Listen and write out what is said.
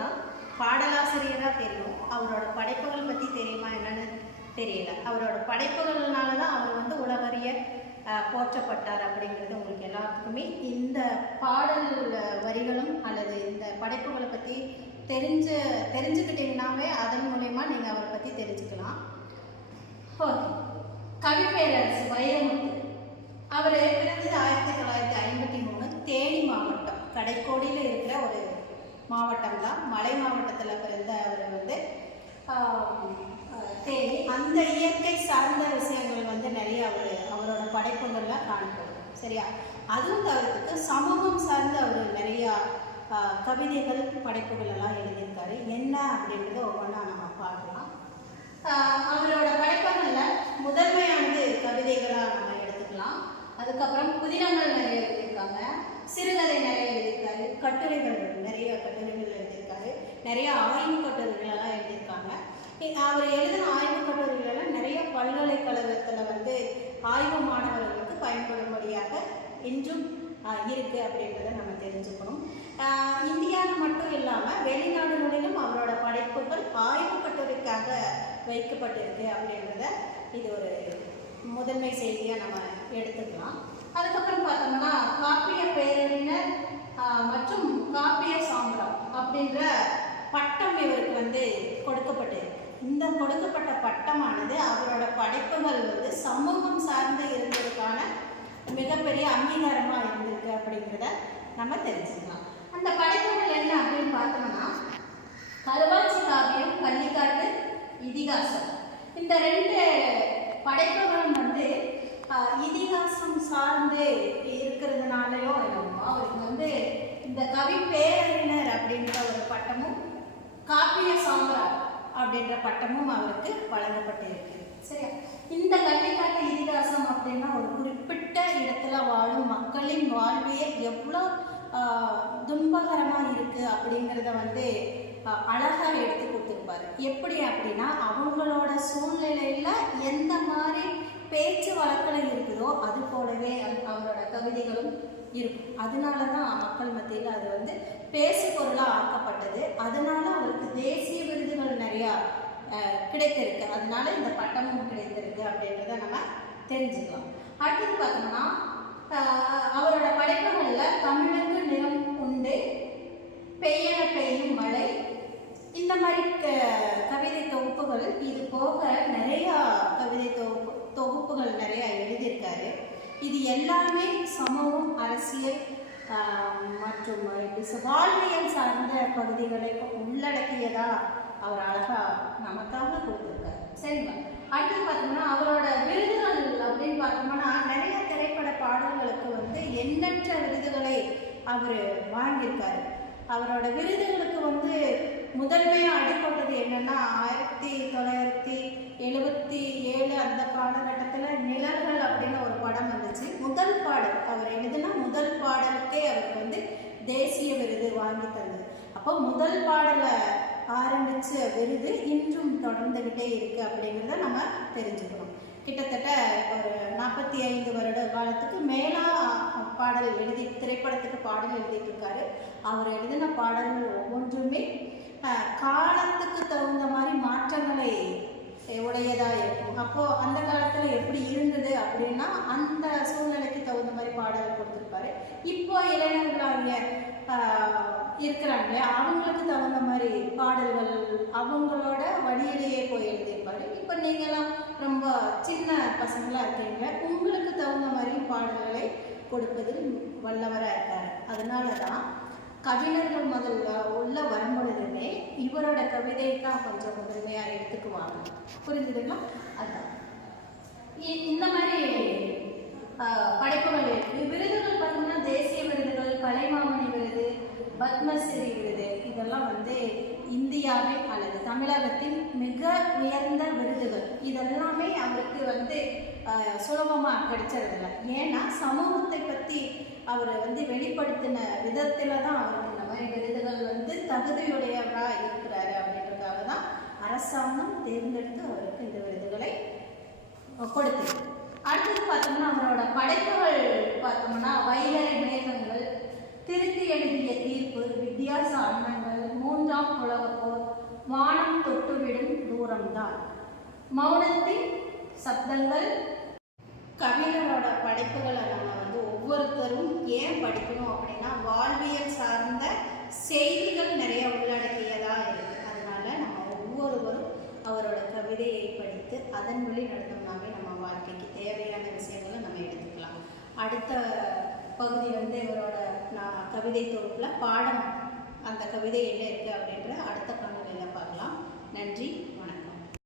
தான். பாடலாசிரியராக தெரியும், அவரோட படைப்புகள் பற்றி தெரியுமா என்னன்னு தெரியல. அவரோட படைப்புகள்னால தான் அவர் வந்து உலகறிய போற்றப்பட்டார் அப்படிங்கிறது உங்களுக்கு எல்லாத்துக்குமே இந்த பாடல் வரிகளும் அல்லது இந்த படைப்புகளை பற்றி தெரிஞ்சுக்கிட்டீங்கன்னாவே அதன் மூலயமா நீங்கள் அவரை பற்றி தெரிஞ்சுக்கலாம். ஓகே, கவிப்பேரரசு வைரமுத்து அவர் பிறந்தது 1953, தேனி மாவட்டம், கடைக்கோடியில் இருக்கிற ஒரு மாவட்டம் தான். மலை மாவட்டத்தில் பிறந்த அவர் வந்து தேனி. அந்த இயற்கை சார்ந்த விஷயங்கள் வந்து நிறைய அவரோட படைப்புகள்லாம் காணப்படும். சரியா? அதுவும் தவிர்த்துக்கு சமூகம் சார்ந்து அவர் நிறையா கவிதைகள் படைப்புகள் எல்லாம் எழுதியிருக்காரு. என்ன அப்படின்றத ஒவ்வொன்றா நம்ம பார்க்கலாம். அவரோட படைப்புகளில் முதன்மையானது கவிதைகளாக நம்ம எடுத்துக்கலாம். அதுக்கப்புறம் புதினங்கள் நிறைய எழுதியிருக்காங்க, சிறுகதை நிறைய எழுதியிருக்காரு, கட்டுரைகள் நிறைய கட்டுரைகள் எழுதியிருக்காரு, நிறைய ஆய்வு கட்டுரைகளெல்லாம் எழுதியிருக்காங்க. அவர் எழுதின ஆய்வு கட்டுரைகளெல்லாம் நிறைய பல்கலைக்கழகத்தில் வந்து ஆய்வு மாணவர்களுக்கு பயன்படும்படியாக இன்றும் இருக்குது அப்படின்றத நம்ம தெரிஞ்சுக்கணும். இந்தியாவில் மட்டும் இல்லாமல் வெளிநாடுகளிலும் அவரோட படைப்புகள் ஆய்வு கட்டுரைக்காக வைக்கப்பட்டிருக்கு அப்படின்றத இது ஒரு முதன்மை செய்தியாக நம்ம எடுத்துக்கலாம். அதுக்கப்புறம் பார்த்தோம்னா காப்பிய பேரறிஞர் மற்றும் காப்பிய சாம்ராட் அப்படின்ற பட்டம் இவருக்கு வந்து கொடுக்கப்பட்டிருக்கு. இந்த கொடுக்கப்பட்ட பட்டமானது அவரோட படைப்புகள் வந்து சமூகம் சார்ந்து இருந்ததுக்கான மிகப்பெரிய அங்கீகாரமாக இருந்திருக்கு அப்படிங்கிறத நம்ம தெரிஞ்சுக்கலாம். அந்த படைப்புகள் என்ன அப்படின்னு பார்த்தோம்னா கருவாச்சி காவியம், பள்ளிக்காட்டு இதிகாசம். இந்த ரெண்டு படைப்புகளும் வந்து இதிகாசம் சார்ந்து இருக்கிறதுனாலையோ என்னமோ அவருக்கு வந்து இந்த கவி பேரறிஞர் அப்படின்ற ஒரு பட்டமும் காப்பிய சாம்ராட் அப்படின்ற பட்டமும் அவருக்கு வழங்கப்பட்டிருக்கு. சரியா? இந்த கள்ளிக்காட்டு இதிகாசம் அப்படின்னா ஒரு குறிப்பிட்ட இடத்துல வாழும் மக்களின் வாழ்வியல் எவ்வளோ துன்பகரமாக இருக்குது அப்படிங்கிறத வந்து அழகாக எடுத்து கொடுத்துருப்பாரு. எப்படி அப்படின்னா அவங்களோட சூழ்நிலையில் எந்த மாதிரி பேச்சு வழக்கில் இருக்குதோ அது போலவே அவரோட கவிதைகளும் இருக்கும். அதனால தான் மக்கள் மத்தியில் அது வந்து பேசு பொருளாக ஆக்கப்பட்டது. அதனால அவருக்கு தேசிய விருதுகள் நிறையா கிடைத்திருக்கு. அதனால இந்த பட்டமும் கிடைத்திருக்கு அப்படின்றத நம்ம தெரிஞ்சுக்கலாம். அடுத்தது பார்த்தோம்னா அவரோட படைப்புகளில் தமிழுக்கு நிறம் உண்டு, பெய்யன பெய்யும் மழை, இந்த மாதிரி கவிதை தொகுப்புகள், இது போக நிறையா கவிதை தொகுப்புகள் நிறையா எழுதியிருக்காரு. இது எல்லாமே சமூகம், அரசியல் மற்றும் வாழ்வியல் சார்ந்த பகுதிகளை உள்ளடக்கியதா அவர் அழகாக நமக்காக கொடுத்துருக்காரு. சரிங்களா? அடுத்தது பார்த்தோம்னா அவரோட விருதுகள் அப்படின்னு பார்த்தோம்னா நிறைய திரைப்பட பாடல்களுக்கு வந்து எண்ணற்ற விருதுகளை அவர் வாங்கியிருக்காரு. அவரோட விருதுகளுக்கு வந்து முதன்மையாக அடிப்பட்டது என்னன்னா 1977 அந்த காலகட்டத்தில் நிழல்கள் அப்படின்னு ஒரு படம் வந்துச்சு. முதல் பாடல் அவர் எழுதினா முதல் பாடலுக்கே அவருக்கு வந்து தேசிய விருது வாங்கி தந்தது. அப்போ முதல் பாடலை ஆரம்பித்த விருது இன்றும் தொடர்ந்துக்கிட்டே இருக்குது அப்படிங்கிறத நம்ம தெரிஞ்சுக்கணும். கிட்டத்தட்ட ஒரு 45 வருட காலத்துக்கு மேலாக பாடல் எழுதி திரைப்படத்துக்கு பாடல் எழுதிட்டு இருக்காரு. அவர் எழுதின பாடல்கள் ஒவ்வொன்றுமே காலத்துக்கு தகுந்த மாதிரி மாற்றங்களை உடையதாக இருக்கும். அப்போது அந்த காலத்தில் எப்படி இருந்தது அப்படின்னா அந்த சூழ்நிலைக்கு தகுந்த மாதிரி பாடல் கொடுத்துருப்பாரு. இப்போ இளைஞர்களாகிய இருக்கிறாங்க, அவங்களுக்கு தகுந்த மாதிரி பாடல்கள் அவங்களோட வழியிலேயே போய் எழுதியிருப்பாரு. இப்போ நீங்களாம் ரொம்ப சின்ன பசங்களாக இருக்கீங்க, உங்களுக்கு தகுந்த மாதிரி பாடல்களை கொடுப்பதில் வல்லவராக இருக்காரு. அதனால தான் கவிஞர்கள் முதல்ல உள்ள வரும்பொழுதுமே இவரோட கவிதை தான் கொஞ்சம் முதன்மையாக எடுத்துக்குவாங்க. புரிஞ்சுதுங்களா? அதுதான் இந்த மாதிரி படைப்புகள் இருக்குது. விருதுகள் பார்த்தோம்னா தேசிய விருதுகள், கலைமாமணி விருது, பத்மஸ்ரீ விருது, இதெல்லாம் வந்து இந்தியாவில் அல்லது தமிழகத்தின் மிக உயர்ந்த விருதுகள். இதெல்லாமே அவருக்கு வந்து சுலபமாக கிடைச்சதில்லை. ஏன்னா சமூகத்தை பற்றி அவர் வந்து வெளிப்படுத்தின விதத்தில் தான் அவருக்கு இந்த மாதிரி விருதுகள் வந்து தகுதியுடையவராக இருக்கிறாரு. அப்படின்றதுக்காக தான் அரசாங்கம் தேர்ந்தெடுத்து அவருக்கு இந்த விருதுகளை கொடுத்தது. அடுத்தது பார்த்தோம்னா அவரோட படைப்புகள் பார்த்தோம்னா வைகறை மேகங்கள், திருத்தி எழுதிய தீர்ப்பு, வித்தியாச அண்ணங்கள், 3 மூன்றாம் உலகப் போர், வானம் தொட்டுவிடும் தூரம்தான், மௌனத்தின் சப்தங்கள். கவிஞரோட படைப்புகளை நம்ம ஒவ்வொருத்தரும் ஏன் படிக்கணும் அப்படின்னா, வாழ்வியல் சார்ந்த செய்திகள் நிறைய உள்ளடக்கியதாக இருக்குது. அதனால நம்ம ஒவ்வொருவரும் அவரோட கவிதையை படித்து அதன் வழி நடந்தோம்னாவே நம்ம வாழ்க்கைக்கு தேவையான விஷயங்களை நம்ம எடுத்துக்கலாம். அடுத்த பகுதி இவரோட கவிதை தொகுப்பில் பாடம், அந்த கவிதை என்ன இருக்குது அப்படின்ற அடுத்த காணொலியில் பார்க்கலாம். நன்றி.